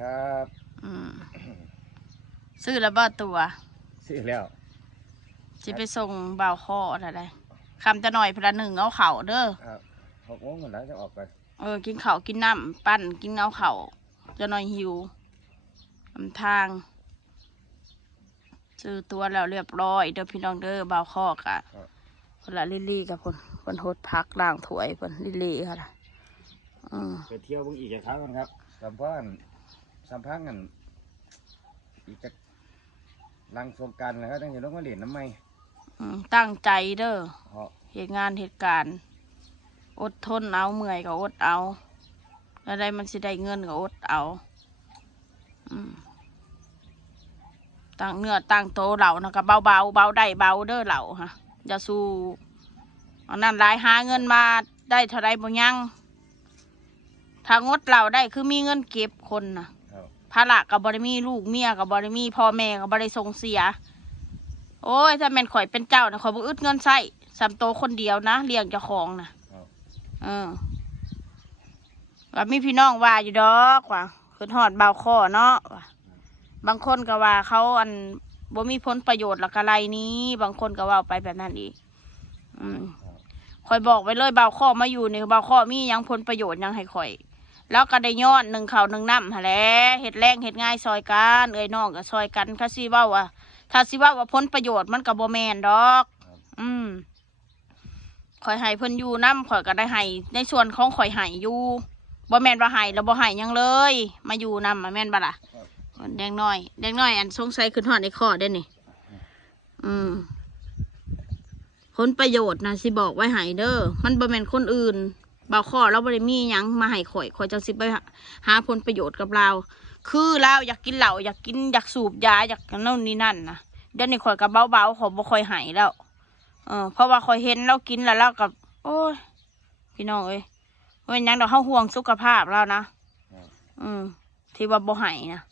ครับอืมซื้อแล้วบ่ตัวซื้อแล้วสิไปส่งบ่าวข้ออะไรคำจะหน่อยพละหนึ่งเอาเข่าวเด้อครับหกโมงหมดแล้วจะออกไปเออกินข้าวกินน้ำปั้นกินเอาเข่าวจะหน่อยหิวลำทางซื้อตัวแล้วเรียบร้อยเด้อพี่น้องเด้อบ่าวข้อกะคนละลิลลี่กับคนคนโฮดพักล่างถวยคนลิลลี่ค่ะล่ะอืมไปเที่ยวเบิ่งอีกจะครั้งกันครับสัมพันธ์ สัมพันธ์กันอีกจะลังสงกรารนะครับตั้งแต่ลงมาเหรียญน้ำไม่อืมตั้งใจเด้อเหาะเหตุงานเหตุการณ์ อดทนเอาเมื่อยก็อดเอาแล้วได้มันสิได้เงินก็อดเอา อืมตั้งเนื้อตั้งโตเหล่านะก็เบาเบาๆเบาได้เบาเด้อเหล่าฮะอย่าสู้เอานั่นหลายหาเงินมาได้เท่าไรบ่ยังถ้างดเหล่าได้คือมีเงินเก็บคนนะครับ ภาระกับบริมีลูกเมียกับบริมีพ่อแม่กับบริส่งเสีย โอ้ยถ้าแม่นข่อยเป็นเจ้านะข่อยบ่อึดเงินใส่สำโตวคนเดียวนะเลี้ยงเจ้าของนะครับเออว่ามีพี่น้องว่าอยู่ดอกว่าขึ้นหอดเบาคอเนาะว่าบางคนก็ว่าเขาอันบ่มีผลประโยชน์หลักอะไรนี้ บางคนก็ว่าไปแบบนั้นอีก อืมข่อยบอกไว้เลยเบาข้อมาอยู่นี่เบาข้อมีหยังผลประโยชน์หยังให้ข่อย แล้วก็ได้ยอดหนึ่งเขาวหนึ่งน้ำหะแหล้วเห็ดแรงเห็ดง่ายซอยกันเอ้ยน้องก็ซอยกันถ้าสิเว่าว่าถ้าสิเว่าว่าผลประโยชน์มันก็บ่แมนดอก อืมข่อยให้เพิ่นอยู่น้ำข่อยก็ได้ให้ในส่วนของข่อยให้อยู่บ่แมนว่าให้แล้วบ่ให้หยังเลย มาอยู่นำมาแม่นบ่ล่ะแดงน้อยแดงน้อยอันสงสัยขึ้นหอดในข้อเด้นี่อืมผลประโยชน์นะสิบอกไว้ให้เด้อมันบ่แม่นคนอื่น บ่าวข้อเราบ่ได้มีหยังมาให้ข่อยข่อยจะสิไปหาผลประโยชน์กับเรา คือเราอยากกินเหล้าอยากกินอยากสูบยาอยากนั่นนี่นั่นนะเดี๋ยวนี้ข่อยกับเบาๆขอยบ่ค่อยให้แล้ว เออเพราะว่าข่อยเห็นเรากินแล้วเรากับโอ้ยพี่น้องเอ้ยว่าหยังดอกเฮาห่วงสุขภาพเรานะอืมที่ว่าบ่ให้นะ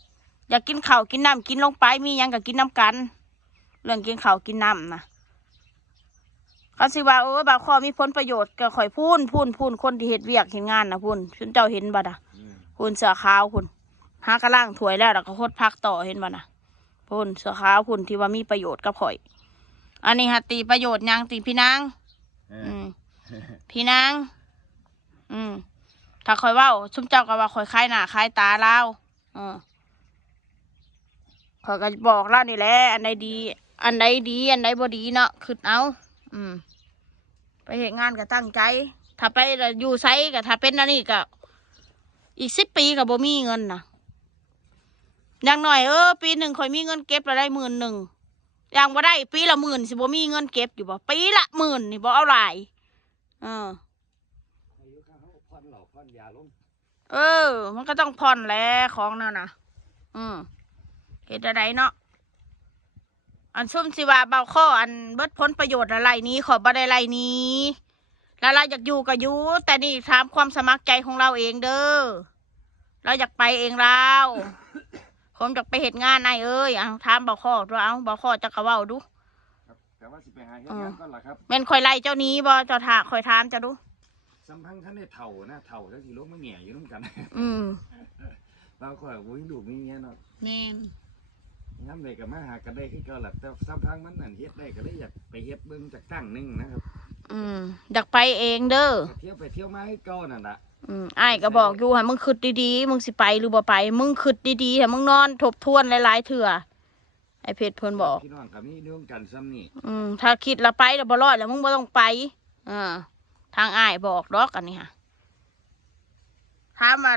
อยากกินข้าวกินน้ำกินลงไปมีหยังก็กินน้ำกัน เรื่องกินข้าวกินน้ำนะ เขาสิว่าโอ้ยบางข้อมีผลประโยชน์ก็ข่อยพูนพูนพูนคนที่เฮ็ดเวียกเห็นงานนะพูนคุณเจ้าเห็นบ่ดะพูนเสือขาวพูนหากระล่างถวยแล้วแล้วก็โคตรพักต่อเห็นบ่นะพูนเสือขาวพูนที่ว่ามีประโยชน์กับข่อย อันนี้ฮะตีประโยชน์ยังตีพี่นางอืมพี่นางอืมถ้าข่อยว่าชุมเจ้าก็ว่าข่อยคล้ายหน้าคล้ายตาเล่าเออข่อยก็บอกเล่านี่แหละอันใดดี อันใดดี อันใดบ่ดีเนาะคือเอา อืม ไปเหตุงานก็ตั้งใจ ถ้าไปแล้วอยู่ไซก็ถ้าเป็นอันนี้ก็ อีกสิบปีก็บ่มีเงินนะอย่างหน่อยเออปีหนึ่งข่อยมีเงินเก็บแล้วได้หมื่นหนึ่งอย่างบ่ได้ ปีละหมื่นสิบ่มีเงินเก็บอยู่บ่ปีละหมื่นนี่บ่เอาหลายเอออายุข้างเอนเหลาพ่อนยเออ มันก็ต้องผ่อนแหล้วของนั่นนะอืมเหตุใดเนาะ อันซุ่มสิว่าเบาข้ออันเบิดผลประโยชน์อะไรนี้ขอบ่ได้ไรนี้แล้วเราอยากอยู่ก็อยู่แต่นี่ถามความสมัครใจของเราเองเด้อเราอยากไปเองเราผมอยากไปเหตุงานนายเอ้ยเอาถามเบาข้อดูเอาเบาข้อจะกระเว้าดูครับแต่ว่าสิไปหาเฮ็ดงานก่อนล่ะครับแม่นคอยไล่เจ้านี้บ่เจ้าถาคอยถามจะดูสัมพันธ์ท่านได้เถ่านะเถ่าทั้งที่ลงมาแหง่อยู่น้ำกัน อืมเราก็โอ้ยลูกนี่เงี้ยเนาะแม่น น้ำเลยกับมาหากันได้คือเก่าแหละแต่สัมพันธ์มันนั่นเฮ็ดได้ก็เลยอยากไปเฮ็ดเบิ่งจากตั้งหนึงนะครับอืมอยากไปเองเด้อไปเที่ยวไปเที่ยวมาให้เก่านั่นล่ะอืมไอ้ายก็บอกอยู่ให้มึงคิดดีๆ มึงสิไปหรือบ่ไป มึงคิดดีๆให้มึงนอนทบทวนหลายๆเถื่อไอ้เพชรเพิ่นบอก พี่น้องกับนี่ร่วมกันซ้ำนี่อืมถ้าคิดและไปแล้วบ่รอดแล้วมึงบ่ต้องไปอ่าทางอ้ายบอกดอกอันนี้ค่ะถามว่า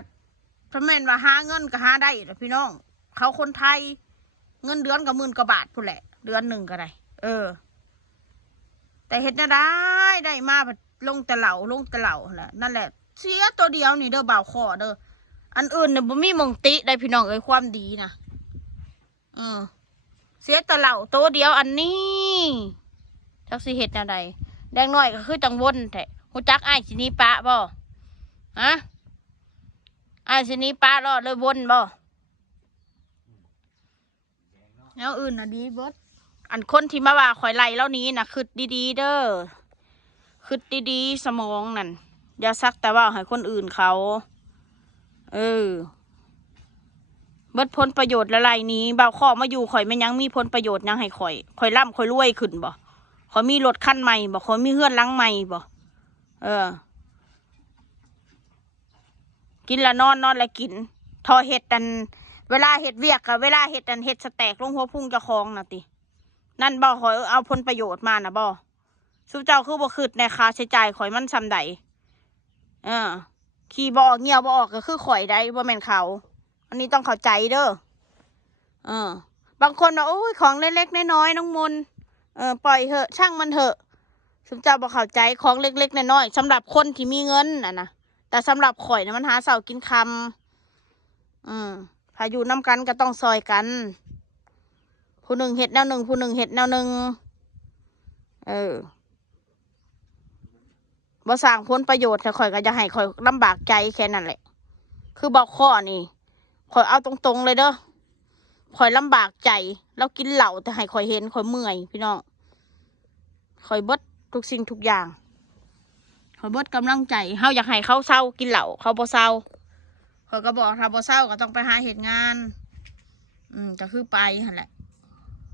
ถ้าแม่นว่าหาเงินก็หาได้ล่ะพี่น้อง เขาคนไทย เงินเดือนก็หมื่นกว่าบาทพุ่นแหละ เดือนหนึ่งก็ได้ เออ แต่เฮ็ดน่ะได้ได้มาบัดลงแต่เหล่าลงแต่เหล่าแหละนั่นแหละ เสียตัวเดียวนี่เด้อบ่าวคอเด้ออันอื่นเนี่ยบ่มีมงติได้พี่น้องเอ้ยความดีนะเออเสียแต่เหล่าตัวเดียวอันนี้จักสิเฮ็ดแนวใดแดงน้อยก็คือจังวนแท้ฮู้จักไอ้สินี้ปะบ่ฮะอ้สินี้ปะรอดเลยวนบ่ แนวอื่นน่ะดีเบิดอันคนที่มาว่าข่อยไล่แล้วนี้นะคิดดีๆเด้อคิดดีๆสมองนั่นอย่าซักแต่ว่าให้คนอื่นเขา เออเบิดผลประโยชน์ละลายนี้เบาข้อมาอยู่ข่อยไม่นยังมีผลประโยชน์ยังให้ข่อยข่อยร่ำข่อยรวยขึ้นบ่ข่อยมีรถคันใหม่บ่ข่อยมีเฮือนหลังใหม่บ่เออ กินละนอนนอนละกิน ทอเห็ดดัน เวลาเห็ดเวียกกับเวลาเห็ดดันเห็ดสแต็กลงหัวพุ่งจะคลองน่ะติ นั่นบ่ขอยเอาผลประโยชน์มานะบ่สู้เจ้าคือบ่คืดในค่าใช้จ่ายข่อยมันซำใดเออขี่บออกเงียวบออกก็คือข่อยได้บ่แม่นเขา อันนี้ต้องเข้าใจเด้อเออ บางคนว่าโอ้ยของเล็กๆน้อยๆน้องมนเออปล่อยเถอะ ช่างมันเถอะสมเจ้าบ่เข้าใจของเล็กๆน้อยๆสำหรับคนที่มีเงินน่ะนะแต่สำหรับข่อยนะมันหาเสากินคำอืม พาอยู่น้ำกันก็ต้องซอยกัน ผู้หนึ่งเห็ดแนวหนึ่งผู้หนึ่งเห็ดแนวหนึ่งเออบ่สร้างผลประโยชน์แต่ข่อยก็จะให้ข่อยลำบากใจแค่นั้นแหละ คือบอกข้อนี่ข่อยเอาตรงๆเลยเด้อข่อยลำบากใจ แล้วกินเหล้าแต่ให้ข่อยเห็นข่อยเมื่อย พี่น้องข่อยเบิดทุกสิ่งทุกอย่างข่อยเบิดกำลังใจเฮาอยากให้เขาเศร้ากินเหล้าเขาบ่เศร้า ข่อยก็บอกถ้าบ่เศร้าก็ต้องไปหาเหตุงาน อืมก็คือไปหั่นแหละ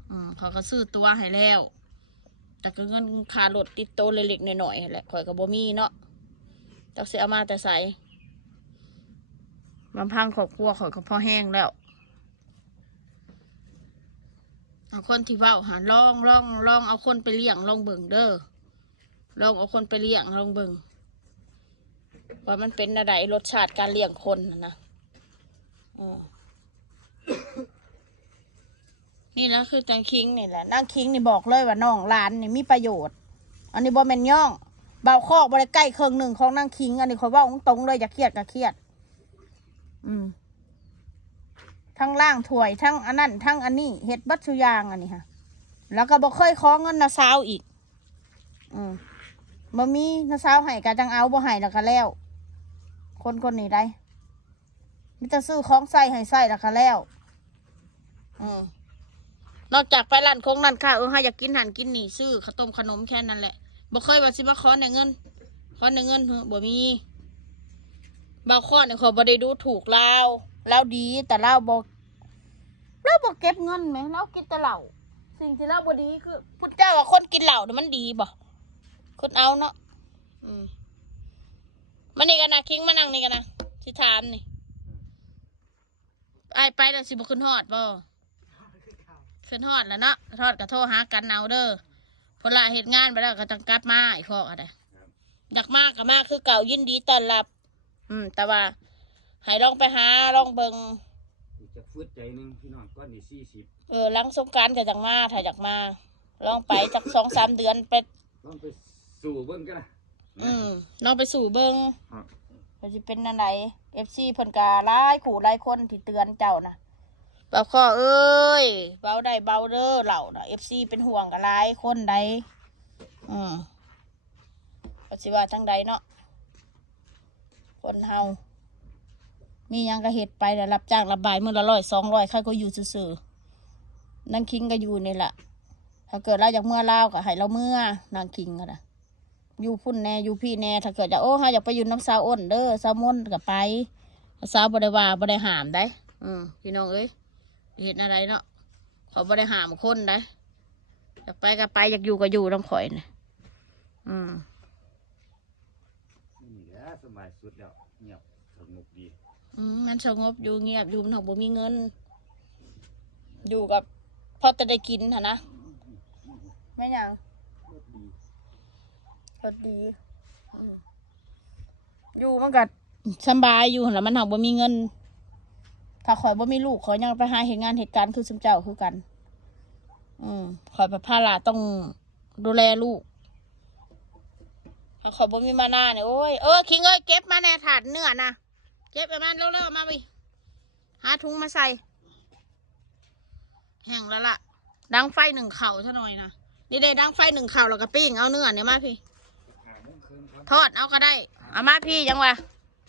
อืมเขาก็ซื้อตัวให้แล้ว แต่ก็เงินค่ารถติดโตเล็กๆหน่อยๆหั่นแหละข่อยก็บ่มีเนาะจักสิเอามาแต่ใส่ลำพังครอบครัวข่อยก็พอแห้งแล้วเอาคนที่เว้าหาลองลองลองเอาคนไปเลี้ยงลองเบิ่งเด้อลองเอาคนไปเลี้ยงลองเบิ่ง ว่ามันเป็นอะไรรสชาติการเลี้ยงคนนะนะอืมนี่แหละคือจังคิงนี่แหละนั่งคิงนี่บอกเลยว่าน้องร้านนี่มีประโยชน์ อันนี้บ่แมนย่องเบาคอกบ่ได้ใกล้เครื่องหนึ่งของนั่งคิง อันนี้เขาว่าตรงเลยอย่าเครียดก็เครียด อืมทั้งล่างถ้วยทั้งอันนั้นทั้งอันนี้เฮ็ดบัตรสุยางอันนี้ค่ะ แล้วก็บอกเคยขอเงินนาสาวอีก อืม บ่มีน้าสาวให้ก็จังเอาบ่ให้แล้วก็แล้ว คนคนนี้ได้มิจะซื้อของใส่ให้ใส่แล้วก็แล้วอืมนอกจากไปร้านคงร้านค้าเออให้อยากกินหันกินนี่ซื้อข้าวต้มขนมแค่นั้นแหละบ่เคยว่าสิมาขอในเงิน ขอในเงินเหอะบ่มีบางข้อเนี่ยเขาบ่ได้ดูถูกเราเราดีแต่เราบอกเราบอกเก็บเงินไหมเรากินแต่เหล้าสิ่งที่เราบ่ดีคือพุทธเจ้าว่าคนกินเหล้าเนี่ยมันดีบ่ คนเอาเนาะอืมมานี่กันนะคิงมานั่งนี่กันนะสิถามนี่ไอายไปแล้วสิบ่ขึ้นฮอดบ่ขึ้นฮอดแล้วเนาะทอดกับโทรหากันเอาเด้อพอละเหตุงานไปแล้วก็จังกลับมาไอ้ข้ออะไรอยากมากก็มากคือเก่ายินดีต้อนรับ อืม แต่ว่าให้ลองไปหาลองเบิงอีกจะฟืดใจหนึงพี่น้องก้อนนี่สี่สิบเออหลังสงกรารก็จังมาถ้าอยากมา ลองไปจักสองสามเดือนไปลองไป สู่เบิ่งกันนะอืมลองไปสู่เบิงครับว่าจะเป็นอันไหนเอฟซีเพิ่นกาหลายขู่หลายคนที่เตือนเจ้านะเบาข้อเอ้ยเบาได้เบาเด้อเหล่านะเอฟซีเป็นห่วงกับหลายคนใดอืมก็สิว่าจังใดเนาะคนเฮามีหยังก็เฮ็ดไปแล้วรับจ้างระบายมือละร้อยสองร้อยใครก็อยู่ซื่อๆนั่งคิงก็อยู่นี่แหละถ้าเกิดเราอยากเมื่อเล่าวก็ให้เราเมื่อ นางคิงก็นะ อยู่พุ่นแน่อยู่พี่แน่ถ้าเกิดจะโอ้ฮาอยากไปอยู่น้ำสาวอ้นเด้อสาวมนต์ก็ไปสาวบริวาบริหามได้อืมพี่น้องเอ้ยเห็นอะไรเนาะขอบริหามคนได้อยากไปก็ไปอยากอยู่ก็อยู่น้ำข่อยนะอืมนี่แหละสบายสุดแล้วเงียบสงบดีอืมมันสงบอยู่เงียบอยู่มันถกบ่มีเงิน อยู่กับพอจะได้กินหะนะแม่ยังรสดี รสดีอืมอยู่มันก็สำบายอยู่หั่นแหล้วมันหักบ่มีเงิน ถ้าข่อยบ่มีลูกข่อยยังไปหาเหตุงานเหตุการณ์คือสมเจ้าคือกัน อืมข่อยไปพาหลาต้องดูแลลูกถ้าข่อยบ่มีมาหน้าเนี่ยโอ้ยเออคิงเอ้ยเก็บมาแน่ถาดเนื้อนะเก็บไปมันเร็วๆเอามาไปหาถุงมาใส่แห้งแล้วล่ะดังไฟหนึ่งเข่าซะหน่อยนะนี่ได้ดังไฟหนึ่งเข่าแล้วก็ปิ้งเอาเนื้อเนี่ยมาพี่ ทอดเอาก็ได้เอามาพี่ยังวะ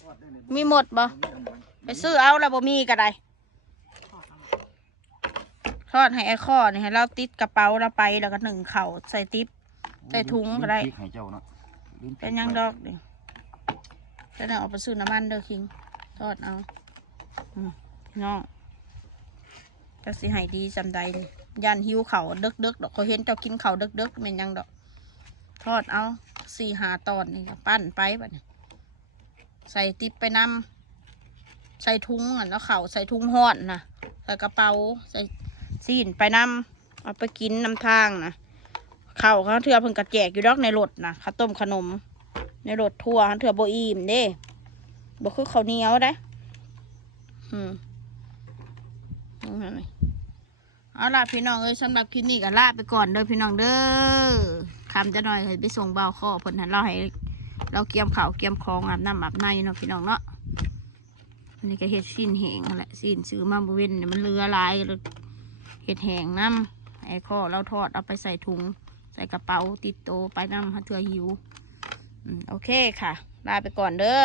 ทอดได้เลยมีหมดบ่ไปซื้อเอาแล้วบ่มีก็ได้ทอดให้ไอ้ข้อนี่ให้เราติดกระเป๋าเราไปแล้วก็หนึ่งเข่าใส่ติ๊บใส่ถุงก็ได้ลืมพริให้เจ้าเนาะลืมพริเป็นยังดอกดิแล้วเนี่ยเอาไปซื้อน้ำมันเด้อคิงทอดเอาอืมพี่น้องจะสิให้ดีจำใดนี่ยันหิวเขาวเดึกเดึกๆดอกเขาเห็นเจ้ากินเขาวเดึกเดึกๆแม่นยังดอก ทอดเอา สี่หาตอนนี่ก็ปั้นไปแบบนี้ใส่ติบไปนำใส่ถุงอะแล้วเขาใส่ถุงห่อนนะใส่กระเป๋าใส่ซีนไปนำเอาไปกินนำทางนะเข้าเขาเถื่อเพิ่งกระแจกอยู่ดอกในรถนะข้าวต้มขนม ในรถทัวร์เถื่อโบอีมเด้บ่คือข้าเนียวได้ อืมเอาหั่นนี่เอาล่ะพี่น้องเอ้ยสำหรับคลิปนี้ก็ลาไปก่อนเด้อพี่น้องเด้อ คำจะหน่อยเคยไปส่งเบาข้อผลทันเราให้ เราเกี่ยมข่าวเกี่ยมของอาบน้ำอาบในเนาะพี่น้องเนาะอันนี้ก็เห็ดสิ้นแหงกันแหละสิ้นซื้อมาบริเวณเนี่ยมันเลือลายเลยเห็ดแหงน้ำไอ้ข้อเราทอดเอาไปใส่ถุง ใส่กระเป๋าติดโตไปน้ำหาเถื่อหิวโอเคค่ะ ลาไปก่อนเด้อ